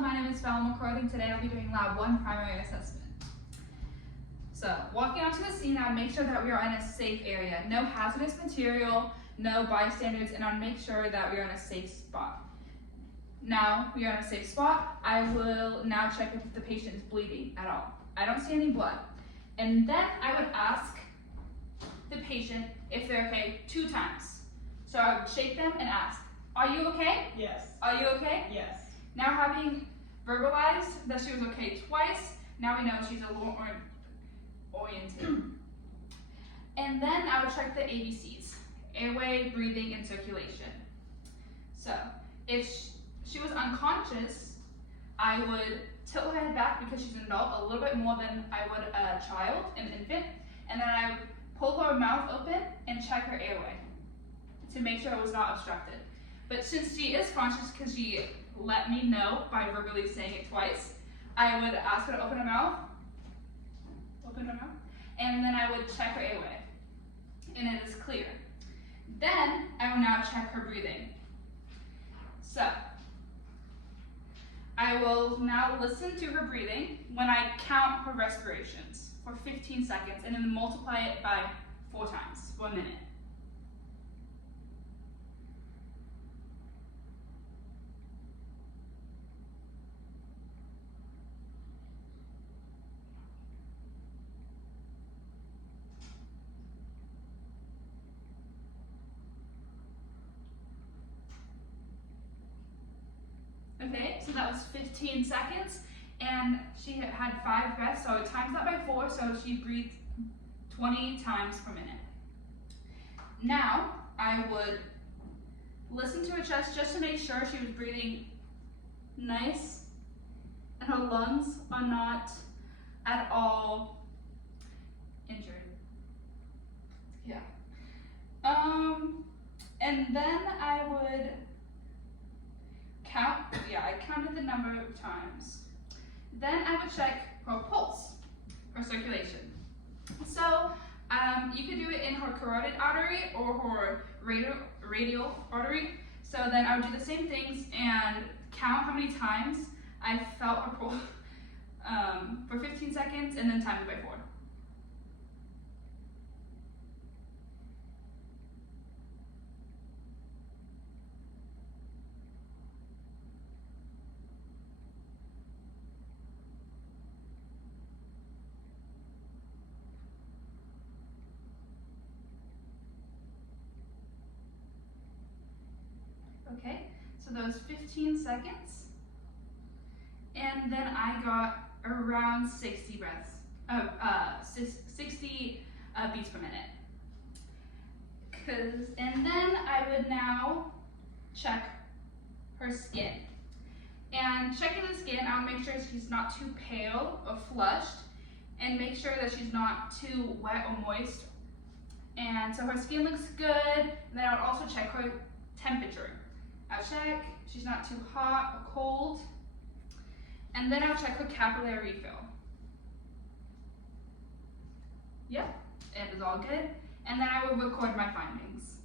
my name is Val McCord, and today I'll be doing Lab 1 primary assessment. So, walking onto the scene, I'll make sure that we are in a safe area. No hazardous material, no bystanders, and I'll make sure that we are in a safe spot. Now we are in a safe spot. I will now check if the patient is bleeding at all. I don't see any blood. And then I would ask the patient if they're okay 2 times. So I would shake them and ask, "Are you okay? Yes. Are you okay?" Yes. Now having verbalized that she was okay twice, now we know she's a little oriented. And then I would check the ABCs, airway, breathing, and circulation. So if she was unconscious, I would tilt her head back because she's an adult a little bit more than I would a child, an infant, and then I would pull her mouth open and check her airway to make sure it was not obstructed. But since she is conscious because she let me know by verbally saying it twice, I would ask her to open her mouth, and then I would check her airway, and it is clear. Then I will now check her breathing. So I will now listen to her breathing when I count her respirations for 15 seconds and then multiply it by 4 times for a minute. Okay, so that was 15 seconds, and she had 5 breaths, so I times that by 4, so she breathed 20 times per minute. Now, I would listen to her chest just to make sure she was breathing nice, and her lungs are not at all injured. Yeah. And then I would count, I counted the number of times. Then I would check her pulse, her circulation. So you could do it in her carotid artery or her radial artery. So then I would do the same things and count how many times I felt her pulse for 15 seconds and then times it by 4. Okay, so those 15 seconds, and then I got around 60 breaths, 60 beats per minute. And then I would now check her skin. And checking the skin, I would make sure she's not too pale or flushed, and make sure that she's not too wet or moist. And so her skin looks good, and then I would also check her temperature. I'll check, she's not too hot or cold. And then I'll check her capillary refill. Yep, it is all good. And then I will record my findings.